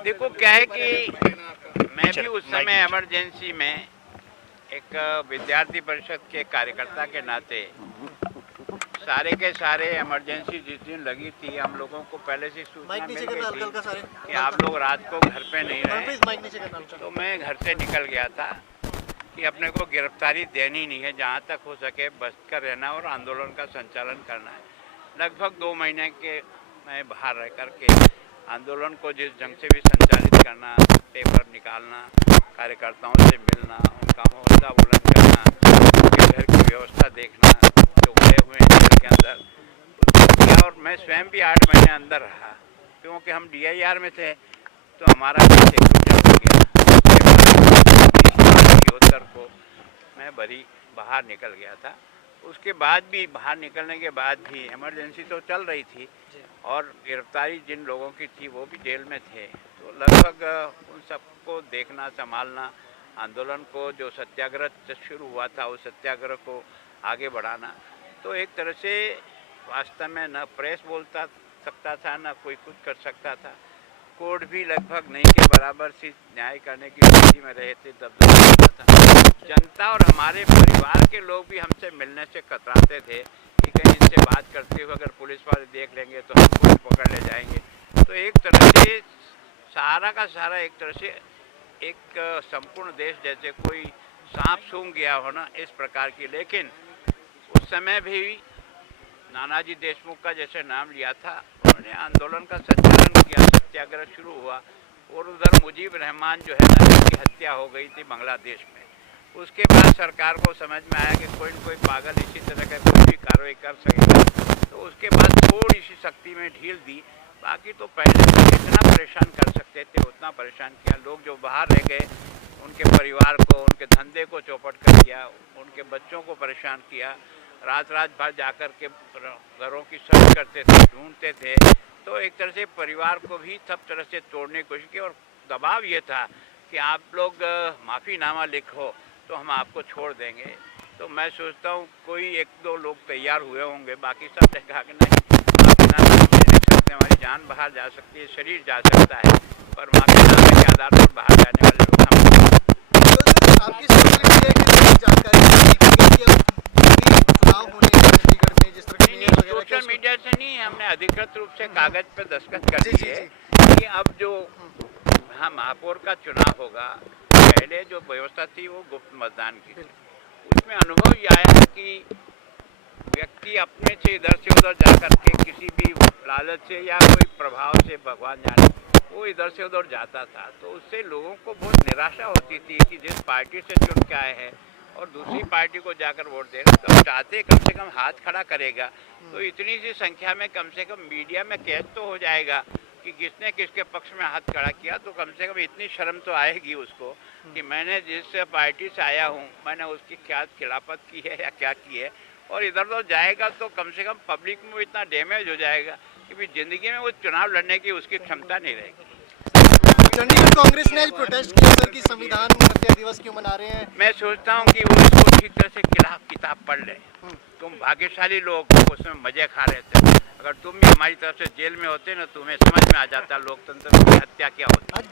देखो क्या है कि मैं भी उस समय इमरजेंसी में एक विद्यार्थी परिषद के कार्यकर्ता के नाते सारे के सारे इमरजेंसी जिस दिन लगी थी हम लोगों को पहले से सूचना मिल गई थी कि आप लोग रात को घर पे नहीं रहे। तो मैं घर से निकल गया था कि अपने को गिरफ्तारी देनी नहीं है, जहाँ तक हो सके बच कर रहना और आंदोलन का संचालन करना है। लगभग 2 महीने के मैं बाहर रह कर के आंदोलन को जिस ढंग से भी संचालित करना, पेपर निकालना, कार्यकर्ताओं से मिलना, उनका हौसला बुलंद करना, उनके घर की व्यवस्था देखना, जो गए हुए हैं जेल के अंदर उसको किया। और मैं स्वयं भी 8 महीने अंदर रहा, क्योंकि हम DIR में थे तो हमारा भी सिक्योरिटी हो गया। उत्तर को मैं बरी बाहर निकल गया था। उसके बाद भी बाहर निकलने के बाद भी इमरजेंसी तो चल रही थी और गिरफ्तारी जिन लोगों की थी वो भी जेल में थे। तो लगभग उन सबको देखना, संभालना, आंदोलन को जो सत्याग्रह शुरू हुआ था उस सत्याग्रह को आगे बढ़ाना, तो एक तरह से वास्तव में न प्रेस बोलता सकता था, न कोई कुछ कर सकता था। कोर्ट भी लगभग नहीं के बराबर सी न्याय करने की स्थिति में रहे थे, दबदबा था। जनता और हमारे परिवार के लोग भी हमसे मिलने से कतराते थे कि कहीं इनसे बात करते हुए अगर पुलिस वाले देख लेंगे तो हमको भी पकड़ ले जाएंगे। तो एक तरह से सारा का सारा एक तरह से एक संपूर्ण देश जैसे कोई सांप सूंघ गया हो ना, इस प्रकार की। लेकिन उस समय भी नानाजी देशमुख का जैसे नाम लिया था, उन्होंने आंदोलन का संचालन किया, सत्याग्रह शुरू हुआ और उधर मुजीब रहमान जो है ना, जिसकी हत्या हो गई थी बांग्लादेश में। उसके बाद सरकार को समझ में आया कि कोई न कोई पागल इसी तरह का कोई भी कार्रवाई कर सकेगा, तो उसके बाद थोड़ी सी सख्ती में ढील दी। बाकी तो पहले तो जितना परेशान कर सकते थे उतना परेशान किया। लोग जो बाहर रह गए उनके परिवार को, उनके धंधे को चौपट कर दिया, उनके बच्चों को परेशान किया। रात भर जाकर के घरों की सर्च करते थे, ढूंढते थे। तो एक तरह से परिवार को भी सब तरह से तोड़ने की कोशिश की और दबाव ये था कि आप लोग माफ़ीनामा लिखो तो हम आपको छोड़ देंगे। तो मैं सोचता हूँ कोई 1-2 लोग तैयार हुए होंगे, बाकी सब ने कहा कि नहीं, माफ़ीनामा नहीं लिख सकते, हमारी जान बाहर जा सकती है, शरीर जा सकता है, पर माफ़ीनामे के आधार पर बाहर जाने वाले लोग हम। आपकी सोशल मीडिया की जानकारी चुनाव होने चंडीगढ़ में जिस तरह नहीं, सोशल मीडिया से नहीं, हमने अधिकृत रूप से कागज पे दस्तखत कर दिए कि अब जो यहाँ महापौर का चुनाव होगा, पहले जो व्यवस्था थी वो गुप्त मतदान की थी। उसमें अनुभव ये आया है कि व्यक्ति अपने से इधर से उधर जाकर के किसी भी लालच से या कोई प्रभाव से, भगवान जाने, वो इधर से उधर जाता था। तो उससे लोगों को बहुत निराशा होती थी कि जिस पार्टी से चुन के आए हैं और दूसरी पार्टी को जाकर वोट दे रहे, तो चाहते कम से कम हाथ खड़ा करेगा तो इतनी सी संख्या में कम से कम मीडिया में कैद तो हो जाएगा कि किसने किसके पक्ष में हाथ खड़ा किया। तो कम से कम इतनी शर्म तो आएगी उसको कि मैंने जिस पार्टी से आया हूँ मैंने उसकी क्या खिलाफत की है या क्या की है। और इधर उधर जाएगा तो कम से कम पब्लिक में इतना डैमेज हो जाएगा कि भी ज़िंदगी में वो चुनाव लड़ने की उसकी क्षमता नहीं रहेगी। चंडीगढ़ कांग्रेस ने आज प्रोटेस्ट किया सर कि संविधान हत्या दिवस क्यों मना रहे हैं। मैं सोचता हूँ कि वो इसको ठीक तरह से किताब पढ़ ले। तुम भाग्यशाली लोग उसमें मजे खा रहे थे। अगर तुम भी हमारी तरफ से जेल में होते ना, तुम्हें समझ में आ जाता लोकतंत्र की हत्या क्या होती है। आज